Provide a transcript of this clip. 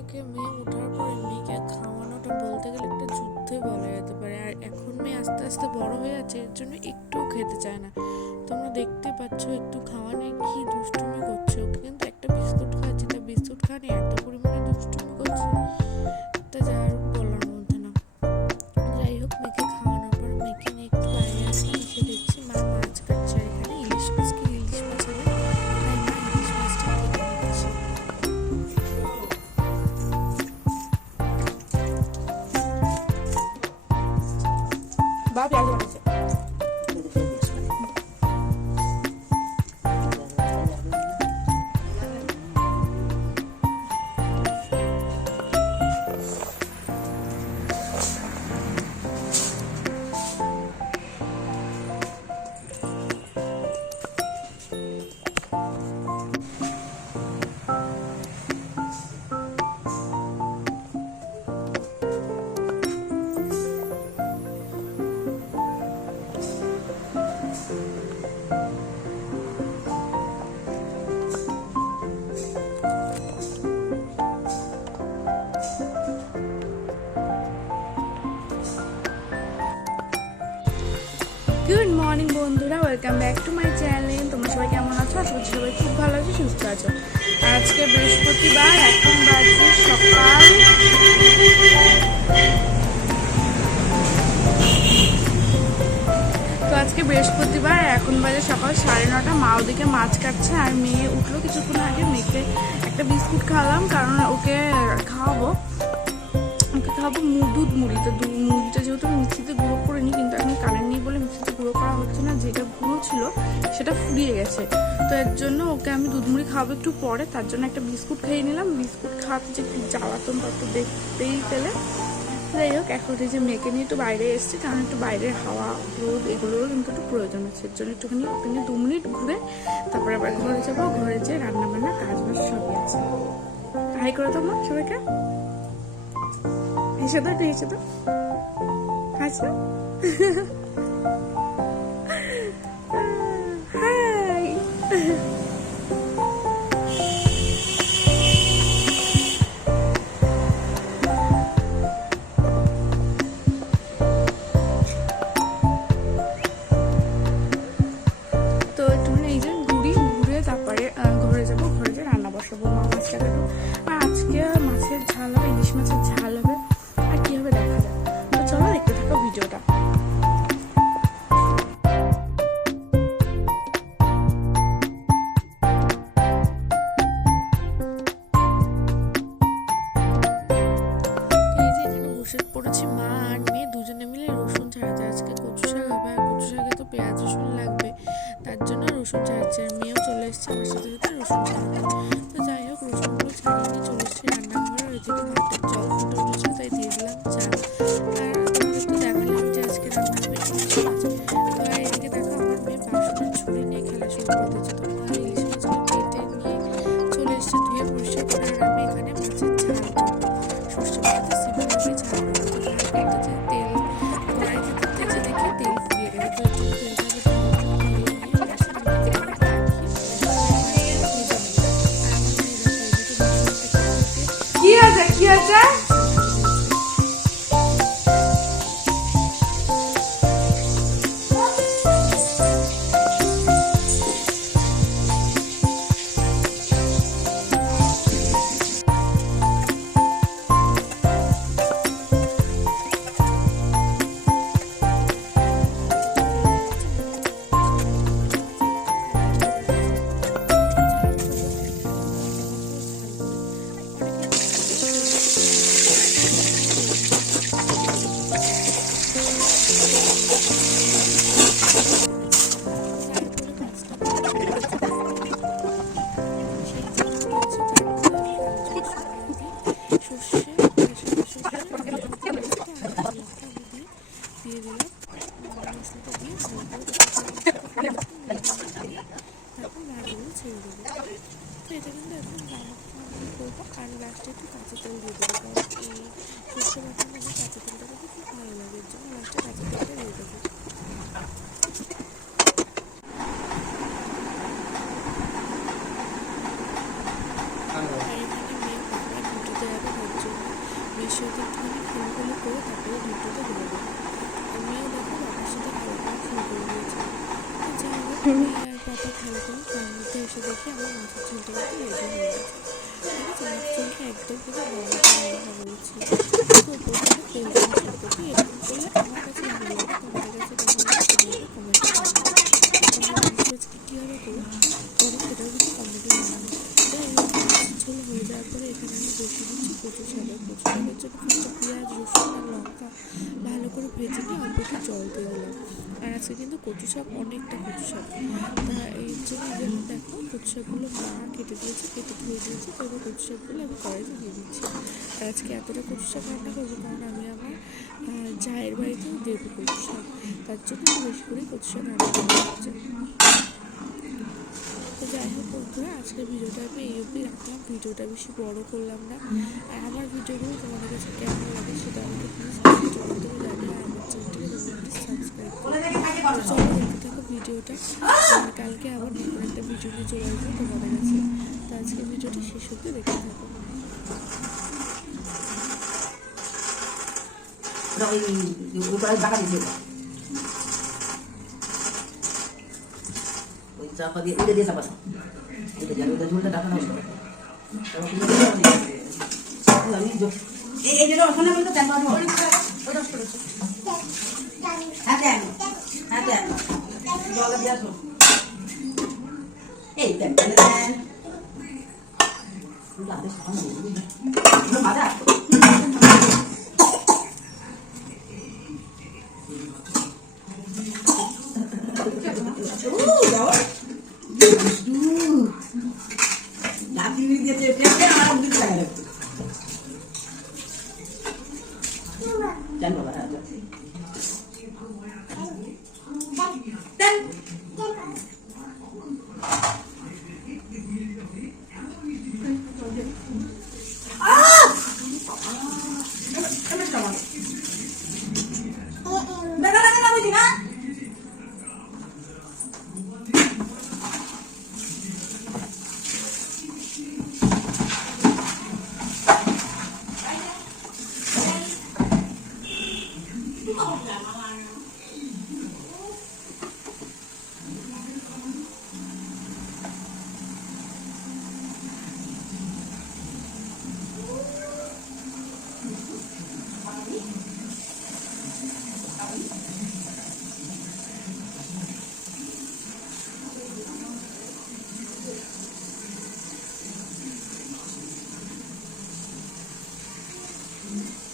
থেকে মেয়ে ওঠার পরে মেয়েকে খাওয়ানোটা বলতে গেলে একটা যুদ্ধে বলা যেতে পারে। আর এখন মেয়ে আস্তে আস্তে বড় হয়ে আছে এর জন্য একটুও খেতে চায় না। তোমরা দেখতে পাচ্ছ, একটু খাওয়ানে কি দুষ্টুমি করছে ওকে। বা পেঁয়াজ বানাচ্ছে গুড সবাই খুব ভালো আছো, সুস্থ আছো। আজকে বৃহস্পতিবার, এখন বাজে সকাল। তো আজকে বৃহস্পতিবার, এখন বাজে সকাল সাড়ে নটা। মা ওদিকে মাছ কাটছে, আর মেয়ে উঠল কিছুক্ষণ আগে, মেয়েকে একটা বিস্কুট খাওয়ালাম, কারণ ওকে খাওয়াবো। ওকে খাওয়াবো দুধ মুড়ি। তো মুড়িটা যেহেতু মিক্সিতে গুঁড়ো করে নিই কিন্তু এখন কারেন্ট নেই বলে মিক্সিতে গুঁড়ো করা হচ্ছে না, যেটা গুঁড়ো ছিল সেটা ফুরিয়ে গেছে। তো এর জন্য ওকে আমি দুধ মুড়ি খাওয়াবো একটু পরে। তার জন্য একটা বিস্কুট খেয়ে নিলাম। বিস্কুট খাওয়াতে যে কি জ্বালাতন তত দেখতেই পেলে। যাই হোক, এখন এই যে মেয়েকে নিয়ে একটু বাইরে এসেছি, কারণ একটু বাইরের হাওয়া, রোদ, এগুলোরও কিন্তু একটু প্রয়োজন আছে। এর জন্য একটুখানি ওখানে দু মিনিট ঘুরে তারপরে আবার ঘরে যাব। ঘরে যেয়ে রান্না বান্না কাজ বাজ সবই আছে। হাই করে তোমার সবাইকে। হেসে দাও, একটু হেসে দাও। হাসো ভিডিওটা। পড়েছি মা আর মেয়ে, দুজনে মিলে রসুন আজকে শাক হবে আর কচু শাকে তো পেঁয়াজ, রসুন লাগবে। তার জন্য রসুন ছাড়াচ্ছে আর মেয়েও চলে এসেছে আমার সাথে সাথে রসুন ছাড়াতে। তো যাই হোক, রসুনগুলো ছাড়িয়ে নিয়ে চলে এসেছি একটু কাঁচা তেল দিয়ে দেবো কারণ এই সর্ষে বাটার মধ্যে কাঁচা তেলটা কিন্তু খুব ভালো লাগে এর জন্য লাস্টে কাঁচা তেলটা দিয়ে দেবো খেলগুলো করে তারপরে দুটোতে ধরে দেবো আমিও দেখো বাবার সাথে খেলা যাই হোক আমি আর বাবা খেলা করে তার মধ্যে এসে দেখি আমার মাছের ঝোলটা কিন্তু রেডি হয়ে গেছে। ঝোলটা একদম কিন্তু গরম করে রাখা তো দিয়ে মশলা করবি এরকম করলে আমার কাছে ভালো লাগে তোমাদের কাছে কেমন লাগে তোমরা কমেন্ট করবে আজকে কী হবে করো করো সেটাও কিন্তু কমেন্টে জানাবে যাই হোক মাছের ঝোল হয়ে যাওয়ার পরে এখানে আমি বসিয়ে দিচ্ছি কচু শাকের কচু শাকের জন্য ফার্স্টে পেঁয়াজ রসুন আর লঙ্কা ভালো করে ভেজে নিয়ে অল্প একটু জল দিয়ে দিলাম আর আজকে কিন্তু কচু শাক অনেকটা কচু শাক তা এই জন্য যেমন দেখো কচু শাকগুলো মা কেটে দিয়েছে, কেটে ধুয়ে দিয়েছে, তো এবার কচু শাকগুলো আমি কড়াইতে দিয়ে দিচ্ছি। আর আজকে এতটা কচু শাক রান্না করব কারণ আমি আমার জায়ের বাড়িতেও দেবো কচু শাক তার জন্য বেশি করে কচু শাক রান্না করতে হচ্ছে তো যাই হোক বন্ধুরা, আজকের ভিডিওটা আমি এই অবধি রাখলাম। ভিডিওটা বেশি বড় করলাম না। আর আমার ভিডিওগুলো তোমাদের কাছে কেমন লাগে সেটা আমাকে প্লিজ মাধ্যমে জানিও। আর আমার চ্যানেলটিকে সাবস্ক্রাইব করো ভিডিওটা। আর কালকে আবার নতুন একটা ভিডিও নিয়ে চলে আসব তোমাদের কাছে তো আজকে ভিডিওটা শেষ অব্দি দেখতে থাকো। ওই উপরে ওই চাপা দিয়ে উঠে দিয়ে চাপা দিয়ে এই ওখানে বলতে হ্যাঁ হ্যাঁ জল আসো এই দেন মাদা লাঠি দিয়েছে পেঁপে な Mm-hmm.